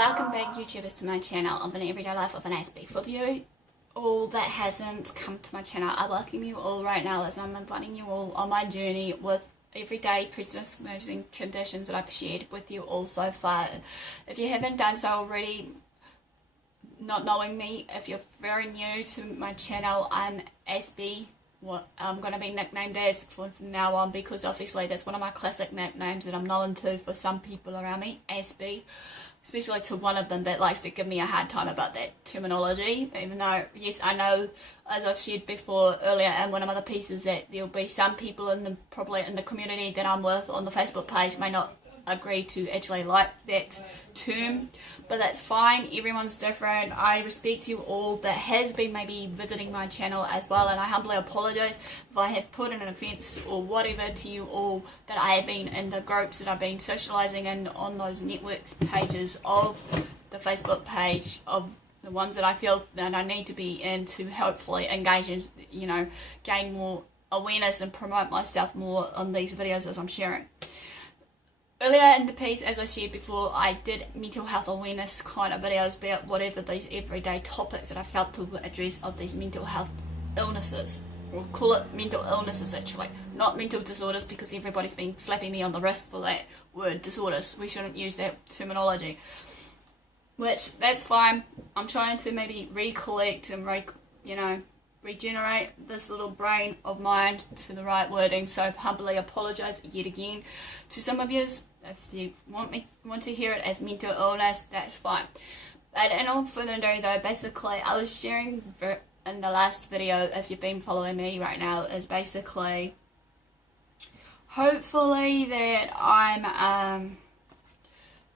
Welcome back, YouTubers, to my channel of an everyday life of an Aspie. For you all that hasn't come to my channel, I welcome you all right now as I'm inviting you all on my journey with everyday predisposing conditions that I've shared with you all so far. If you haven't done so already, not knowing me, if you're very new to my channel, I'm Aspie. What I'm going to be nicknamed as from now on, because obviously that's one of my classic nicknames that I'm known to for some people around me, Aspie. Especially to one of them that likes to give me a hard time about that terminology, even though, yes, I know, as I've shared before earlier in one of my other pieces, that there'll be some people probably in the community that I'm with on the Facebook page may not agree to actually like that term, but that's fine. Everyone's different. I respect you all that has been maybe visiting my channel as well, and I humbly apologise if I have put in an offence or whatever to you all that I have been in the groups that I've been socialising in on those networks pages of the Facebook page, of the ones that I feel that I need to be in to hopefully engage and, you know, gain more awareness and promote myself more on these videos as I'm sharing. Earlier in the piece, as I shared before, I did mental health awareness kind of videos about whatever these everyday topics that I felt to address of these mental health illnesses. We'll call it mental illnesses actually, not mental disorders, because everybody's been slapping me on the wrist for that word, disorders. We shouldn't use that terminology. Which, that's fine. I'm trying to maybe recollect and regenerate this little brain of mine to the right wording, so I humbly apologise yet again to some of you. If you want to hear it as mental illness, that's fine. But in all further ado though, basically I was sharing in the last video, if you've been following me right now, is basically hopefully that I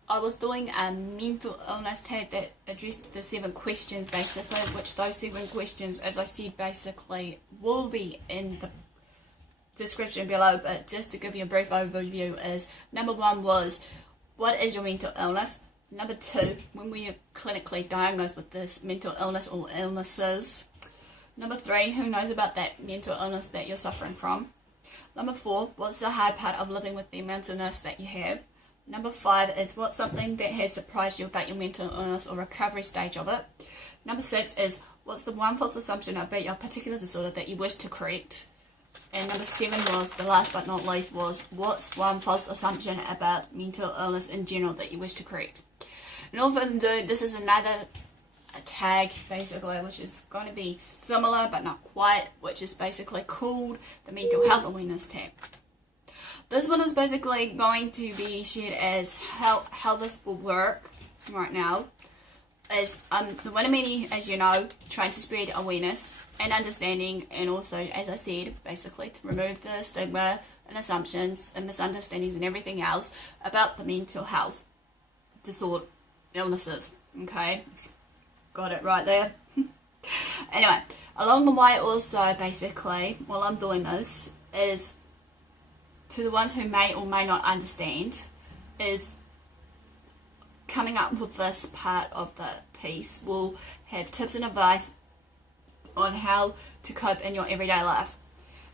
was doing a mental illness tag that addressed the 7 questions basically, which those 7 questions, as I said, basically will be in the description below, but just to give you a brief overview is, number 1 was, what is your mental illness? Number 2, when were you clinically diagnosed with this mental illness or illnesses? Number 3, who knows about that mental illness that you're suffering from? Number 4, what's the hard part of living with the mental illness that you have? Number 5 is, what's something that has surprised you about your mental illness or recovery stage of it? Number 6 is, what's the one false assumption about your particular disorder that you wish to correct? And number 7 was, the last but not least, was, what's one false assumption about mental illness in general that you wish to correct? And all further ado, this is another tag basically, which is going to be similar but not quite, which is basically called the mental health awareness tag. This one is basically going to be shared as how this will work right now. Is the Winamini, as you know, trying to spread awareness and understanding, and also, as I said, basically to remove the stigma and assumptions and misunderstandings and everything else about the mental health disorder illnesses. Okay, got it right there. Anyway, along the way also, basically, while I'm doing this, is to the ones who may or may not understand, is coming up with this part of the piece will have tips and advice on how to cope in your everyday life.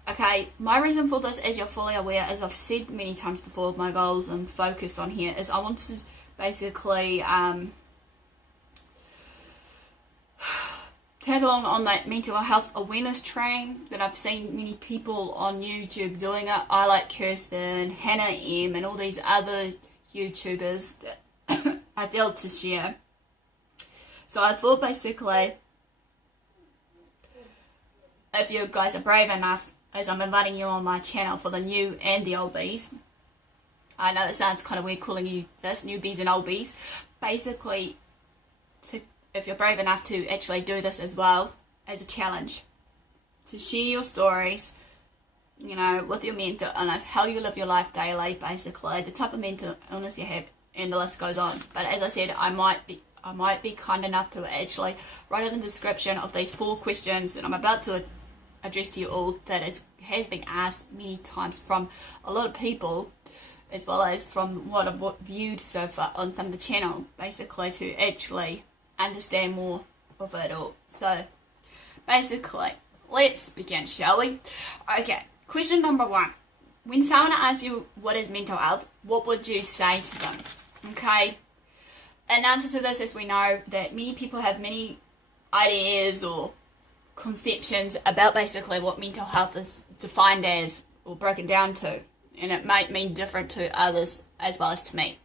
Okay, my reason for this, as you're fully aware, as I've said many times before, my goals and focus on here is I want to basically tag along on that mental health awareness train that I've seen many people on YouTube doing it. I like Kirsten, Hannah M, and all these other YouTubers that I failed to share. So I thought basically, if you guys are brave enough, as I'm inviting you on my channel for the new and the old bees, I know it sounds kind of weird calling you this, newbies and old bees, basically, if you're brave enough to actually do this as well as a challenge, to share your stories, you know, with your mental illness, how you live your life daily, basically, the type of mental illness you have, and the list goes on. But as I said, I might be kind enough to actually write in the description of these 4 questions that I'm about to address to you all, that has been asked many times from a lot of people, as well as from what I've viewed so far on some of the channel, basically to actually understand more of it all. So basically, let's begin, shall we? Okay, question number 1. When someone asks you what is mental health, what would you say to them? Okay, in answer to this, as we know that many people have many ideas or conceptions about basically what mental health is defined as or broken down to, and it might mean different to others as well as to me.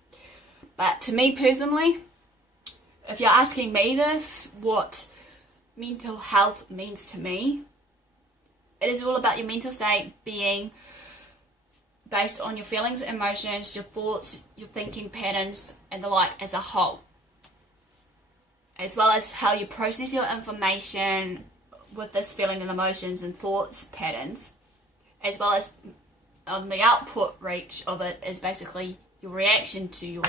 But to me personally, if you're asking me this, what mental health means to me, it is all about your mental state being based on your feelings, emotions, your thoughts, your thinking patterns, and the like as a whole, as well as how you process your information with this feeling and emotions and thoughts patterns, as well as the output reach of it is basically your reaction to your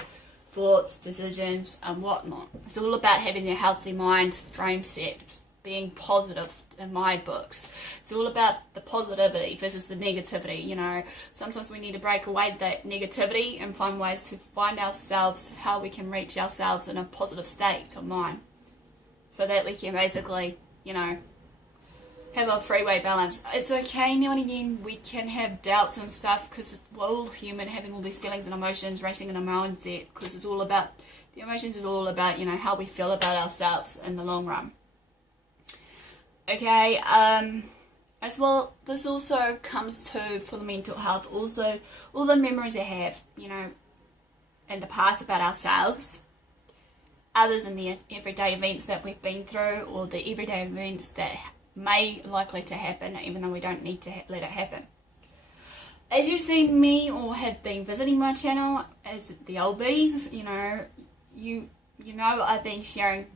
thoughts, decisions, and whatnot. It's all about having a healthy mind frame set, being positive in my books. It's all about the positivity versus the negativity, you know. Sometimes we need to break away that negativity and find ways to find ourselves, how we can reach ourselves in a positive state of mind, so that we can basically, you know, have a freeway balance. It's okay now and again we can have doubts and stuff, because we're all human, having all these feelings and emotions racing in our mindset, because it's all about, the emotions is all about, you know, how we feel about ourselves in the long run. Okay, as well, this also comes to, for the mental health, also all the memories I have, you know, in the past about ourselves, others in the everyday events that we've been through, or the everyday events that may likely to happen, even though we don't need to let it happen. As you see me or have been visiting my channel as the old bees, you know I've been sharing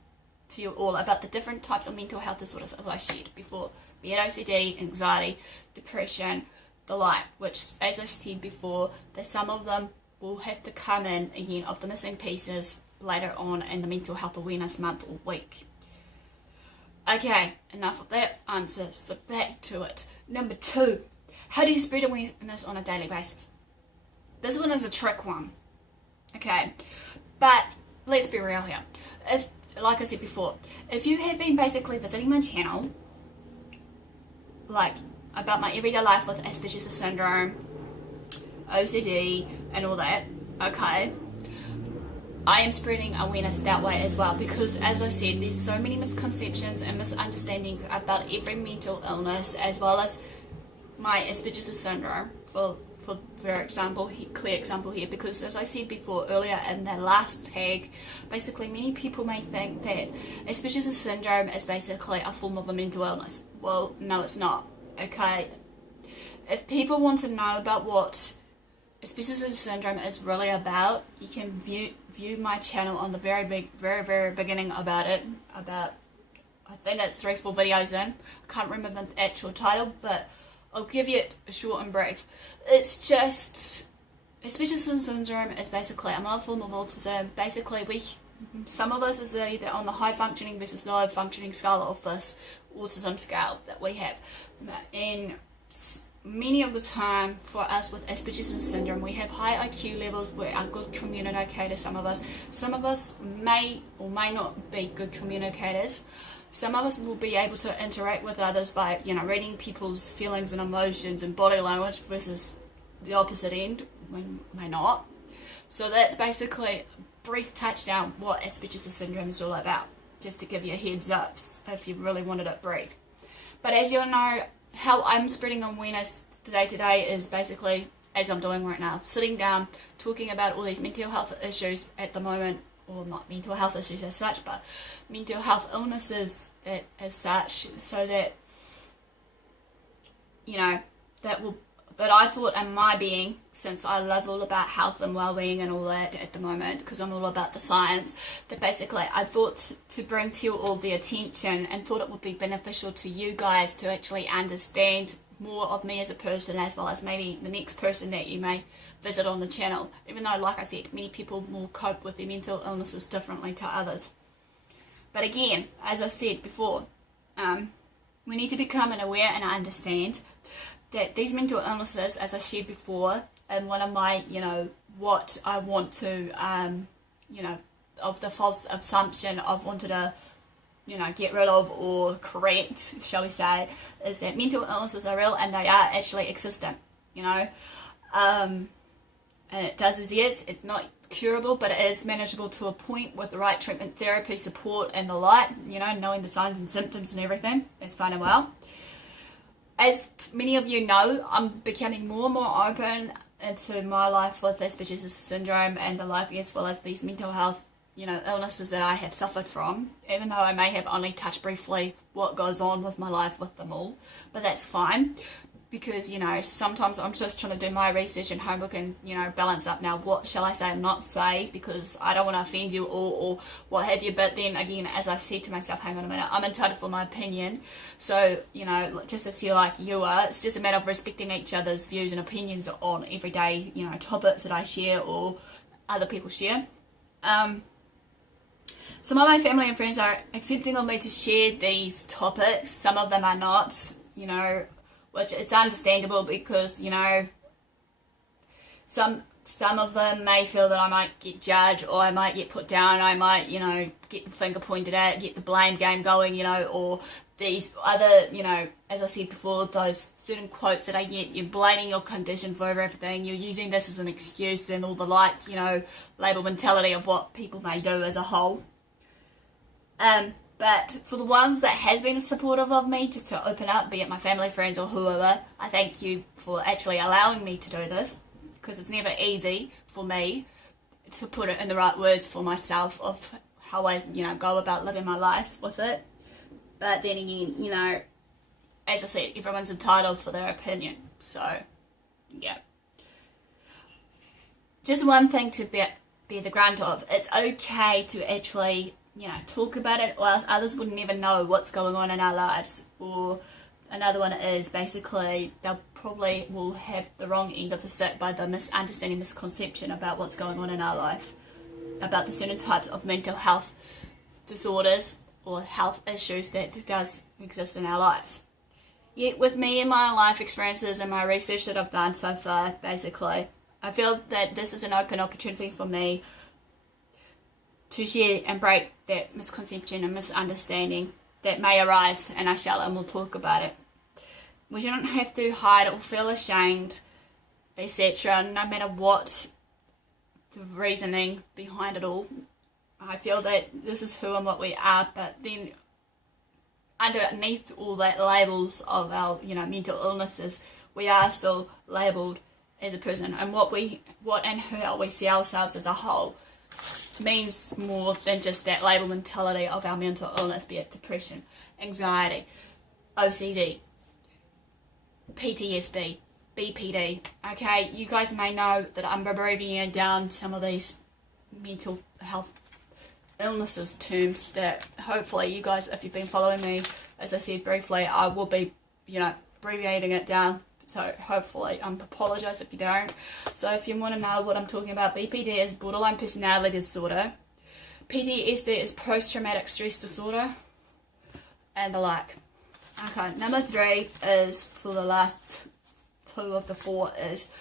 to you all about the different types of mental health disorders that I shared before, be it OCD, anxiety, depression, the like, which, as I said before, that some of them will have to come in again of the missing pieces later on in the Mental Health Awareness Month or week. Okay, enough of that answer, so back to it. Number 2, how do you spread awareness on a daily basis? This one is a trick one, okay, but let's be real here. If, like I said before, if you have been basically visiting my channel, like about my everyday life with Aspie's syndrome, OCD, and all that, okay, I am spreading awareness that way as well, because as I said, there's so many misconceptions and misunderstandings about every mental illness, as well as my Aspie's syndrome, for example, clear example here, because as I said before earlier in the last tag, basically many people may think that Aspie's syndrome is basically a form of a mental illness. Well, no, it's not, okay? If people want to know about what Aspie's syndrome is really about, you can view my channel on the very beginning about it, about, I think that's 3-4 videos in. I can't remember the actual title, but I'll give you it short and brief. It's just, Aspie's syndrome is basically another form of autism. Basically, some of us is either on the high functioning versus low functioning scale of this autism scale that we have. And many of the time for us with Aspie's syndrome, we have high IQ levels, we are good communicators, some of us may or may not be good communicators. Some of us will be able to interact with others by, you know, reading people's feelings and emotions and body language, versus the opposite end, we may not. So that's basically a brief touchdown what Aspie's syndrome is all about, just to give you a heads up if you really wanted it brief. But as you'll know, how I'm spreading awareness day to day is basically, as I'm doing right now, sitting down, talking about all these mental health issues at the moment, or not mental health issues as such, but mental health illnesses as such, so that, you know, that I thought in my being, since I love all about health and well-being and all that at the moment, because I'm all about the science, that basically I thought to bring to you all the attention, and thought it would be beneficial to you guys to actually understand more of me as a person, as well as maybe the next person that you may visit on the channel, even though, like I said, many people will cope with their mental illnesses differently to others. But again, as I said before, we need to become aware and understand that these mental illnesses, as I shared before, and one of my, you know, what I want to, you know, of the false assumption I've wanted to, you know, get rid of or correct, shall we say, is that mental illnesses are real and they are actually existent, you know. And it does exist. It's not curable, but it is manageable to a point with the right treatment, therapy, support, and the like. You know, knowing the signs and symptoms and everything is fine and well. As many of you know, I'm becoming more and more open into my life with Asperger's syndrome and the like, as well as these mental health, you know, illnesses that I have suffered from, even though I may have only touched briefly what goes on with my life with them all, but that's fine. Because, you know, sometimes I'm just trying to do my research and homework and, you know, balance up now what shall I say and not say, because I don't want to offend you or what have you. But then again, as I said to myself, hang on a minute, I'm entitled for my opinion. So, you know, just as you like you are, it's just a matter of respecting each other's views and opinions on everyday, you know, topics that I share or other people share. Some of my family and friends are accepting of me to share these topics. Some of them are not, you know, which is understandable because, you know, some of them may feel that I might get judged or I might get put down, I might, you know, get the finger pointed at, get the blame game going, you know, or these other, you know, as I said before, those certain quotes that I get, you're blaming your condition for everything, you're using this as an excuse and all the like, you know, label mentality of what people may do as a whole. But for the ones that has been supportive of me, just to open up, be it my family, friends, or whoever, I thank you for actually allowing me to do this, because it's never easy for me to put it in the right words for myself of how I, you know, go about living my life with it. But then again, you know, as I said, everyone's entitled for their opinion. So, yeah. Just one thing to bear the grunt of. It's okay to actually, you know, talk about it, or else others would never know what's going on in our lives. Or another one is basically they'll probably will have the wrong end of the stick by the misunderstanding, misconception about what's going on in our life, about the certain types of mental health disorders or health issues that does exist in our lives. Yet with me and my life experiences and my research that I've done so far, basically, I feel that this is an open opportunity for me to share and break that misconception and misunderstanding that may arise, and I shall, and we'll talk about it. We shouldn't have to hide or feel ashamed, etc., no matter what the reasoning behind it all. I feel that this is who and what we are, but then underneath all that labels of our, you know, mental illnesses, we are still labelled as a person, and what and how we see ourselves as a whole means more than just that label mentality of our mental illness, be it depression, anxiety, OCD, PTSD, BPD. Okay, you guys may know that I'm abbreviating down some of these mental health illnesses terms that hopefully you guys, if you've been following me, as I said briefly, I will be, you know, abbreviating it down. So hopefully, apologise if you don't. So if you want to know what I'm talking about, BPD is borderline personality disorder. PTSD is post-traumatic stress disorder. And the like. Okay, number 3 is, for the last 2 of the 4, is,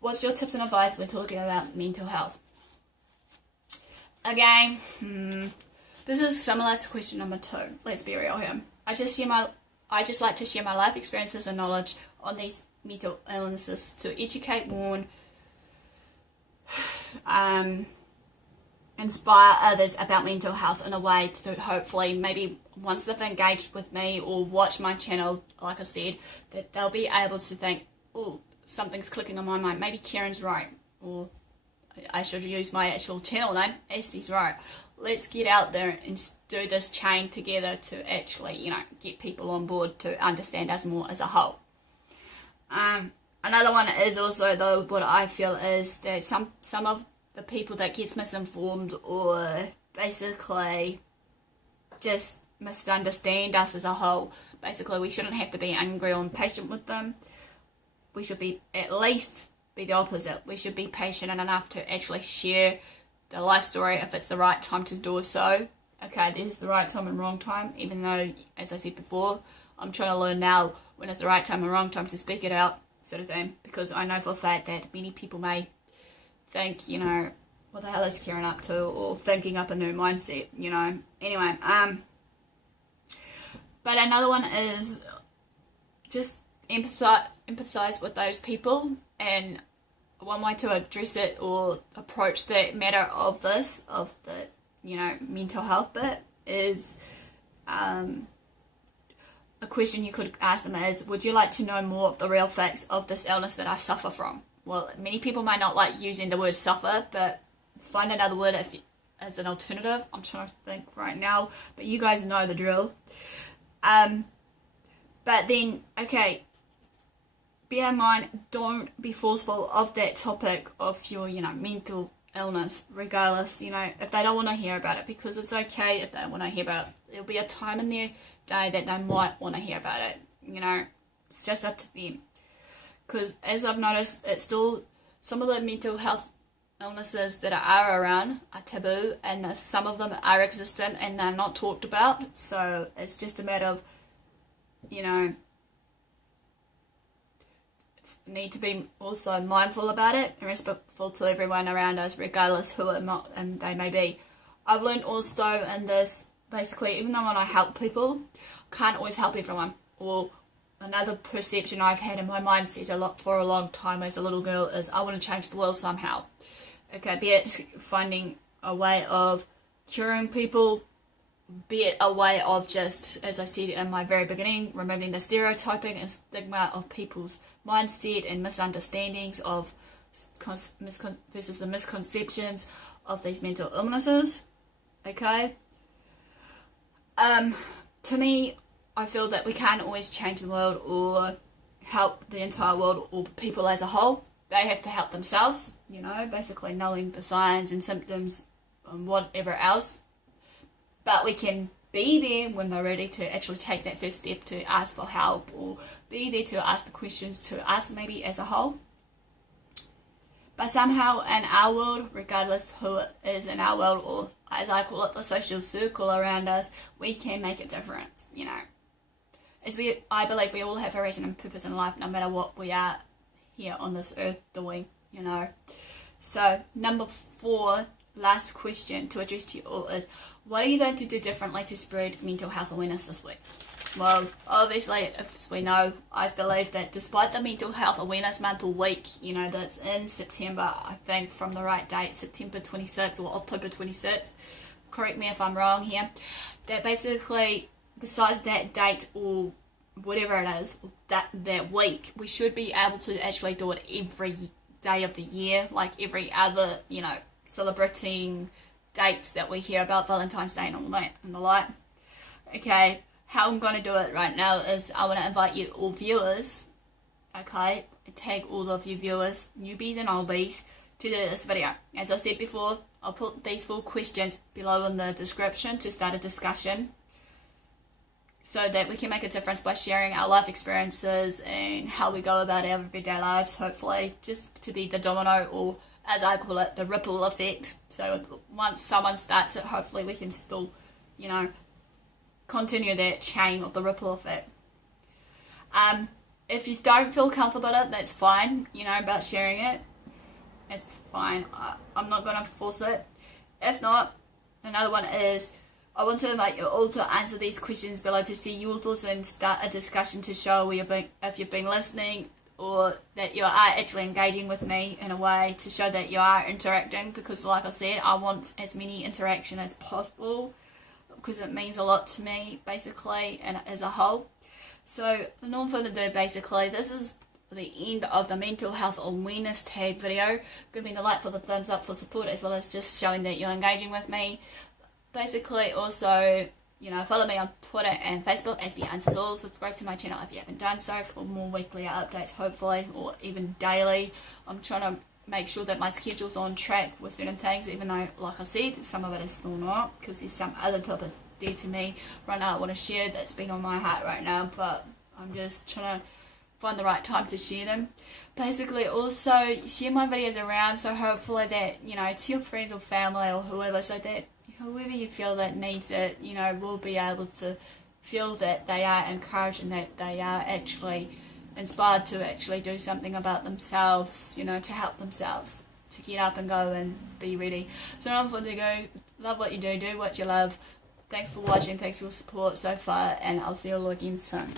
what's your tips and advice when talking about mental health? Again, this is similar to question number 2. Let's be real here. I just like to share my life experiences and knowledge on these mental illnesses to educate, warn, inspire others about mental health in a way to hopefully maybe once they've engaged with me or watch my channel, like I said, that they'll be able to think, oh, something's clicking on my mind. Maybe Karen's right, or I should use my actual channel name, Aspie's right. Let's get out there and do this chain together to actually, you know, get people on board to understand us more as a whole. Another one is also, though, what I feel is that some of the people that gets misinformed or basically just misunderstand us as a whole. Basically, we shouldn't have to be angry or impatient with them. We should be at least be the opposite. We should be patient enough to actually share the life story if it's the right time to do so. Okay, this is the right time and wrong time, even though, as I said before, I'm trying to learn now when it's the right time and wrong time to speak it out, sort of thing, because I know for a fact that many people may think, you know, what the hell is Karen up to, or thinking up a new mindset, you know. Anyway, but another one is just empathize with those people and one way to address it or approach the matter of this, of the, you know, mental health bit, is a question you could ask them is, would you like to know more of the real facts of this illness that I suffer from? Well, many people might not like using the word suffer, but find another word as an alternative. I'm trying to think right now, but you guys know the drill. But then, okay, bear in mind, don't be forceful of that topic of your, you know, mental illness, regardless, you know, if they don't want to hear about it, because it's okay if they don't want to hear about it. There'll be a time in their day that they might want to hear about it, you know, it's just up to them. Because as I've noticed, it's still, some of the mental health illnesses that are around are taboo, and some of them are existent and they're not talked about. So it's just a matter of, you know, need to be also mindful about it and respectful to everyone around us, regardless who they may be. I've learned also in this, basically, even though when I help people, I can't always help everyone. Or another perception I've had in my mindset for a long time as a little girl is I want to change the world somehow. Okay, be it finding a way of curing people, be it a way of just, as I said in my very beginning, removing the stereotyping and stigma of people's mindset and misunderstandings of versus the misconceptions of these mental illnesses. Okay. To me, I feel that we can't always change the world or help the entire world or people as a whole. They have to help themselves, you know, basically knowing the signs and symptoms and whatever else. But we can be there when they're ready to actually take that first step to ask for help, or be there to ask the questions to us maybe as a whole. But somehow in our world, regardless who it is in our world, or as I call it, the social circle around us, we can make a difference, you know. I believe we all have a reason and purpose in life, no matter what we are here on this earth doing, you know. So number 4, last question to address to you all is, what are you going to do differently to spread mental health awareness this week? Well, obviously, as we know, I believe that despite the Mental Health Awareness Month or week, you know, that's in September, I think from the right date, September 26th or October 26th, correct me if I'm wrong here, that basically, besides that date or whatever it is, that week, we should be able to actually do it every day of the year, like every other, you know, celebrating dates that we hear about, Valentine's Day and all that and the like. Okay, how I'm going to do it right now is I want to invite you all viewers, okay, tag all of you viewers, newbies and oldies, to do this video. As I said before, I'll put these 4 questions below in the description to start a discussion, so that we can make a difference by sharing our life experiences and how we go about our everyday lives, hopefully, just to be the domino, or as I call it, the ripple effect. So once someone starts it, hopefully we can still, you know, continue that chain of the ripple effect. If you don't feel comfortable about it, that's fine, you know, about sharing it. It's fine. I'm not going to force it. If not, another one is, I want to invite you all to answer these questions below to see your thoughts and start a discussion to show if you've been listening, or that you are actually engaging with me in a way to show that you are interacting, because like I said, I want as many interaction as possible, because it means a lot to me, basically, and as a whole. So, no further ado, basically, this is the end of the mental health awareness tag video. Give me the like for the thumbs up for support, as well as just showing that you're engaging with me. Basically, also, you know, follow me on Twitter and Facebook, AspieAnswersAll. Subscribe to my channel if you haven't done so for more weekly updates, hopefully, or even daily. I'm trying to make sure that my schedule's on track with certain things, even though, like I said, some of it is still not, because there's some other topics dear to me right now I want to share that's been on my heart right now, but I'm just trying to find the right time to share them. Basically, also, share my videos around, so hopefully that, you know, to your friends or family or whoever, so that whoever you feel that needs it, you know, will be able to feel that they are encouraged and that they are actually inspired to actually do something about themselves, you know, to help themselves, to get up and go and be ready. So I'm going to go, love what you do what you love. Thanks for watching, thanks for your support so far, and I'll see you all again soon.